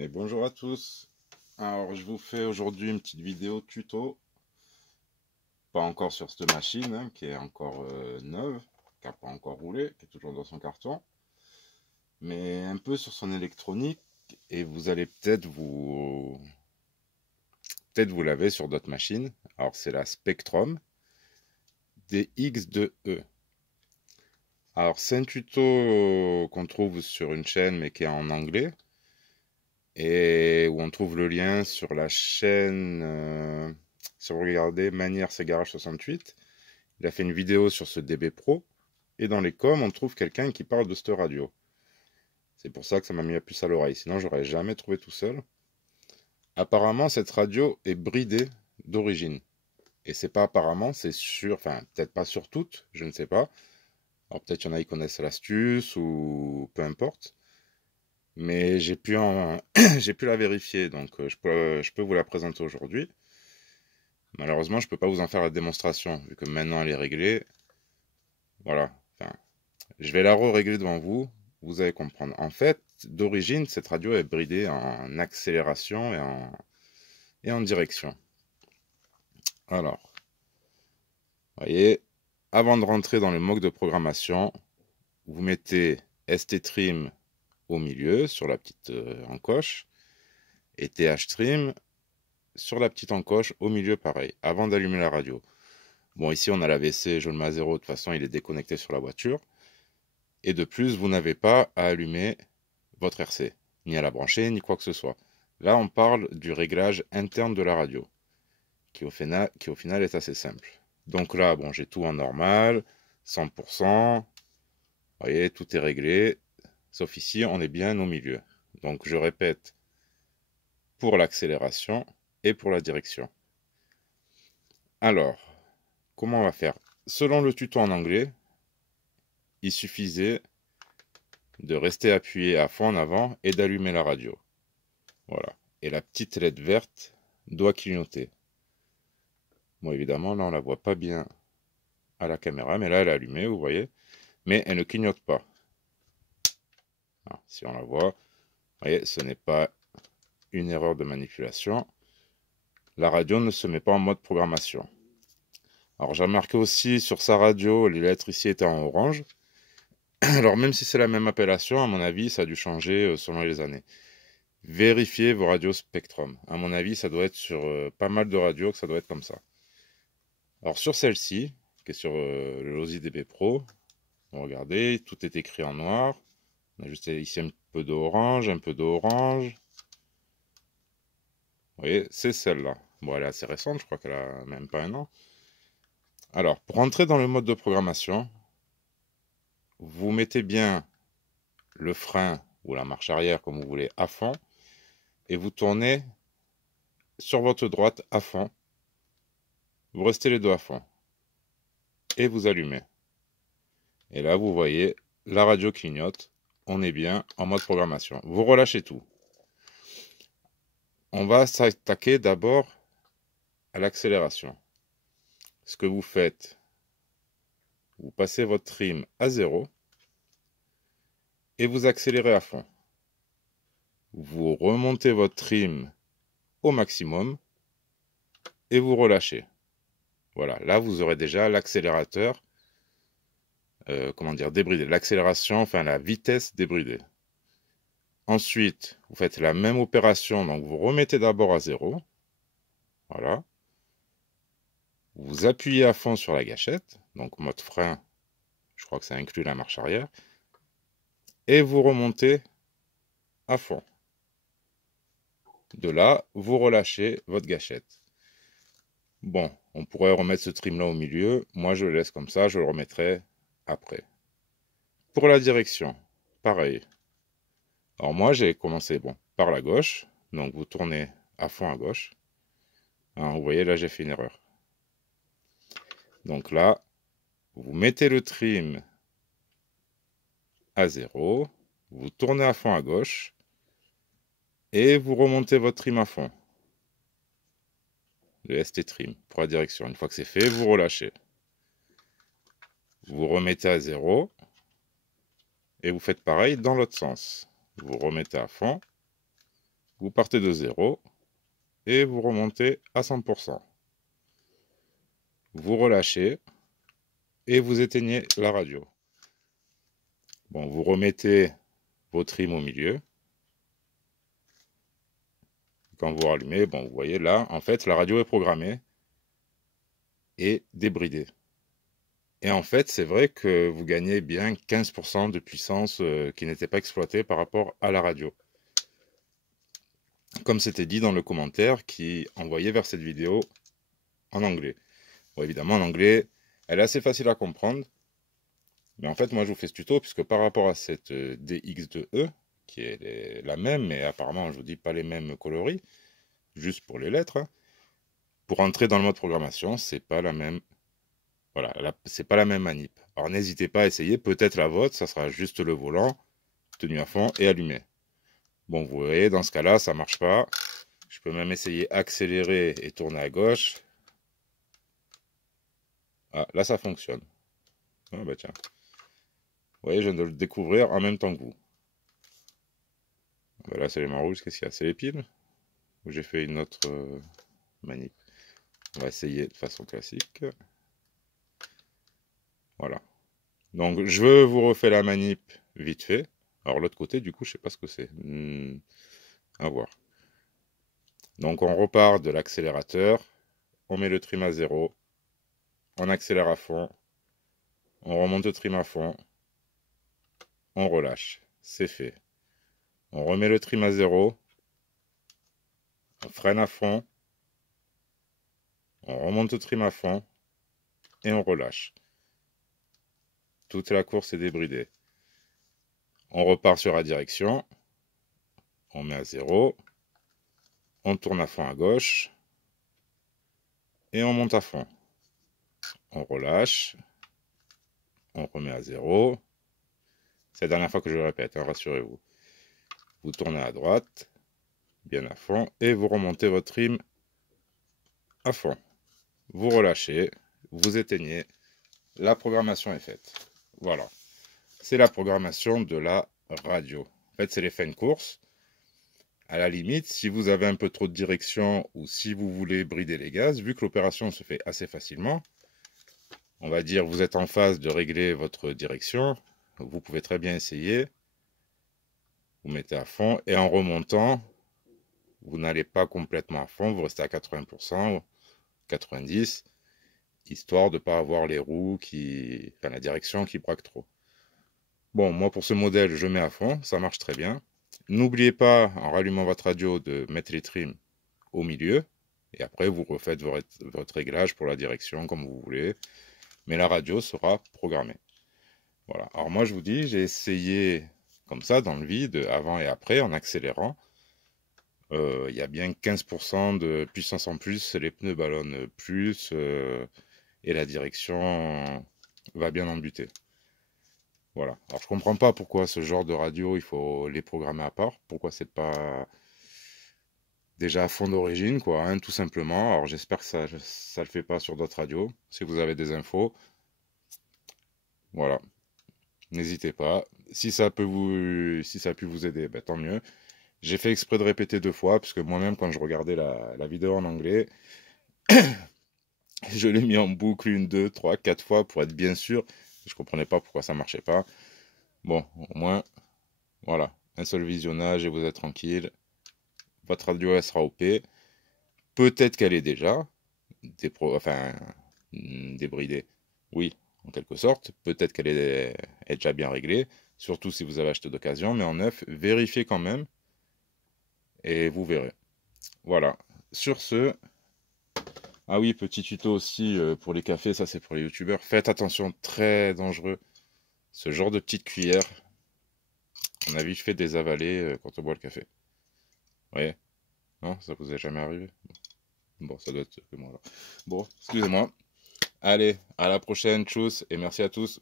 Et bonjour à tous. Alors je vous fais aujourd'hui une petite vidéo tuto, pas encore sur cette machine qui est encore neuve, qui n'a pas encore roulé, qui est toujours dans son carton, mais un peu sur son électronique. Et vous allez peut-être vous l'avez sur d'autres machines. Alors c'est la Spectrum DX2E. Alors c'est un tuto qu'on trouve sur une chaîne mais qui est en anglais, et où on trouve le lien sur la chaîne. Si vous regardez Manière c'est Garage 68, il a fait une vidéo sur ce DB Pro, et dans les coms on trouve quelqu'un qui parle de cette radio. C'est pour ça que ça m'a mis la puce à l'oreille, sinon j'aurais jamais trouvé tout seul. Apparemment cette radio est bridée d'origine, et c'est pas apparemment, c'est sûr, enfin peut-être pas sur toutes, je ne sais pas. Alors peut-être qu'il y en a qui connaissent l'astuce ou peu importe, mais j'ai pu j'ai pu la vérifier, donc je peux vous la présenter aujourd'hui. Malheureusement, je ne peux pas vous en faire la démonstration, vu que maintenant elle est réglée. Voilà. Enfin, je vais la re-régler devant vous, vous allez comprendre. En fait, d'origine, cette radio est bridée en accélération et en direction. Alors, vous voyez, avant de rentrer dans le mode de programmation, vous mettez ST-Trim au milieu, sur la petite encoche, et TH-Trim sur la petite encoche au milieu, pareil, avant d'allumer la radio. Bon, ici, on a l'AVC, je le mets à 0, de toute façon, il est déconnecté sur la voiture. Et de plus, vous n'avez pas à allumer votre RC, ni à la brancher, ni quoi que ce soit. Là, on parle du réglage interne de la radio, qui au final est assez simple. Donc là, bon, j'ai tout en normal, 100%. Vous voyez, tout est réglé. Sauf ici, on est bien au milieu. Donc je répète, pour l'accélération et pour la direction. Alors, comment on va faire? Selon le tuto en anglais, il suffisait de rester appuyé à fond en avant et d'allumer la radio. Voilà. Et la petite LED verte doit clignoter. Bon, évidemment, là, on la voit pas bien à la caméra, mais là, elle est allumée, vous voyez. Mais elle ne clignote pas. Alors, si on la voit, vous voyez, ce n'est pas une erreur de manipulation. La radio ne se met pas en mode programmation. Alors, j'ai remarqué aussi sur sa radio, les lettres ici étaient en orange. Alors, même si c'est la même appellation, à mon avis, ça a dû changer selon les années. Vérifiez vos radios Spectrum. À mon avis, ça doit être sur pas mal de radios que ça doit être comme ça. Alors, sur celle-ci, qui est sur le Losi DB Pro, regardez, tout est écrit en noir. On a juste ici un peu d'orange, un peu d'orange. Vous voyez, c'est celle-là. Bon, elle est assez récente, je crois qu'elle a même pas un an. Alors, pour entrer dans le mode de programmation, vous mettez bien le frein ou la marche arrière, comme vous voulez, à fond, et vous tournez sur votre droite à fond. Vous restez les deux à fond. Et vous allumez. Et là, vous voyez, la radio clignote. On est bien en mode programmation. Vous relâchez tout. On va s'attaquer d'abord à l'accélération. Ce que vous faites, vous passez votre trim à 0 et vous accélérez à fond. Vous remontez votre trim au maximum et vous relâchez. Voilà, là vous aurez déjà l'accélérateur, débridé. L'accélération, enfin la vitesse débridée. Ensuite, vous faites la même opération, donc vous remettez d'abord à 0. Voilà. Vous appuyez à fond sur la gâchette, donc mode frein, je crois que ça inclut la marche arrière, et vous remontez à fond. De là, vous relâchez votre gâchette. Bon, on pourrait remettre ce trim là au milieu, moi je le laisse comme ça, je le remettrai après. Pour la direction, pareil. Alors moi j'ai commencé par la gauche, donc vous tournez à fond à gauche. Alors, vous voyez là j'ai fait une erreur. Donc là, vous mettez le trim à 0, vous tournez à fond à gauche, et vous remontez votre trim à fond. Le ST trim pour la direction. Une fois que c'est fait, vous relâchez. Vous remettez à 0, et vous faites pareil dans l'autre sens. Vous remettez à fond, vous partez de 0 et vous remontez à 100%. Vous relâchez et vous éteignez la radio. Bon, vous remettez vos trims au milieu. Quand vous rallumez, bon, vous voyez là, en fait, la radio est programmée et débridée. Et en fait, c'est vrai que vous gagnez bien 15% de puissance qui n'était pas exploitée par rapport à la radio. Comme c'était dit dans le commentaire qui envoyait vers cette vidéo en anglais. Bon, évidemment, en anglais, elle est assez facile à comprendre. Mais en fait, moi, je vous fais ce tuto puisque par rapport à cette DX2E, qui est la même, mais apparemment, je vous dis pas les mêmes coloris, juste pour les lettres, hein, pour entrer dans le mode programmation, c'est pas la même. Voilà, c'est pas la même manip. Alors n'hésitez pas à essayer, peut-être la vôtre, ça sera juste le volant, tenu à fond et allumé. Bon, vous voyez, dans ce cas-là, ça marche pas. Je peux même essayer accélérer et tourner à gauche. Ah, là, ça fonctionne. Ah, bah tiens. Vous voyez, je viens de le découvrir en même temps que vous. Bah, là, c'est les mains rouges. Qu'est-ce qu'il y a? C'est les piles? Ou j'ai fait une autre manip? On va essayer de façon classique. Voilà. Donc, je vous refais la manip vite fait. Alors, l'autre côté, du coup, je sais pas ce que c'est. À voir. Donc, on repart de l'accélérateur. On met le trim à 0. On accélère à fond. On remonte le trim à fond. On relâche. C'est fait. On remet le trim à 0. On freine à fond. On remonte le trim à fond. Et on relâche. Toute la course est débridée. On repart sur la direction. On met à 0. On tourne à fond à gauche. Et on monte à fond. On relâche. On remet à 0. C'est la dernière fois que je le répète, hein, rassurez-vous. Vous tournez à droite, bien à fond, et vous remontez votre trim à fond. Vous relâchez, vous éteignez. La programmation est faite. Voilà. C'est la programmation de la radio. En fait, c'est les fins de course. À la limite, si vous avez un peu trop de direction ou si vous voulez brider les gaz, vu que l'opération se fait assez facilement, on va dire vous êtes en phase de régler votre direction, vous pouvez très bien essayer. Vous mettez à fond et en remontant, vous n'allez pas complètement à fond, vous restez à 80%, 90%, histoire de ne pas avoir les roues enfin la direction qui braque trop. Bon, moi pour ce modèle, je mets à fond, ça marche très bien. N'oubliez pas, en rallumant votre radio, de mettre les trims au milieu. Et après, vous refaites votre réglage pour la direction comme vous voulez. Mais la radio sera programmée. Voilà. Alors moi, je vous dis, j'ai essayé comme ça, dans le vide, avant et après, en accélérant. Il y a bien 15% de puissance en plus, les pneus ballonnent plus, et la direction va bien en buter. Voilà. Alors je comprends pas pourquoi ce genre de radio, il faut les programmer à part. Pourquoi c'est pas déjà à fond d'origine, quoi, hein, tout simplement. Alors j'espère que ça le fait pas sur d'autres radios. Si vous avez des infos, voilà. N'hésitez pas. Si ça a pu vous aider, ben, tant mieux. J'ai fait exprès de répéter 2 fois, parce que moi-même, quand je regardais la vidéo en anglais, je l'ai mis en boucle 1, 2, 3, 4 fois pour être bien sûr. Je comprenais pas pourquoi ça marchait pas. Bon, au moins, voilà. Un seul visionnage et vous êtes tranquille. Votre radio elle sera OP. Peut-être qu'elle est déjà débridée. Oui, en quelque sorte. Peut-être qu'elle est déjà bien réglée. Surtout si vous avez acheté d'occasion. Mais en neuf, vérifiez quand même. Et vous verrez. Voilà. Sur ce... Ah oui, petit tuto aussi pour les cafés, ça c'est pour les youtubeurs. Faites attention, très dangereux. Ce genre de petite cuillère, on a vite fait des avalées quand on boit le café. Vous voyez? Non, ça vous est jamais arrivé? Bon, ça doit être que moi là. Bon, excusez-moi. Allez, à la prochaine, tchuss, et merci à tous.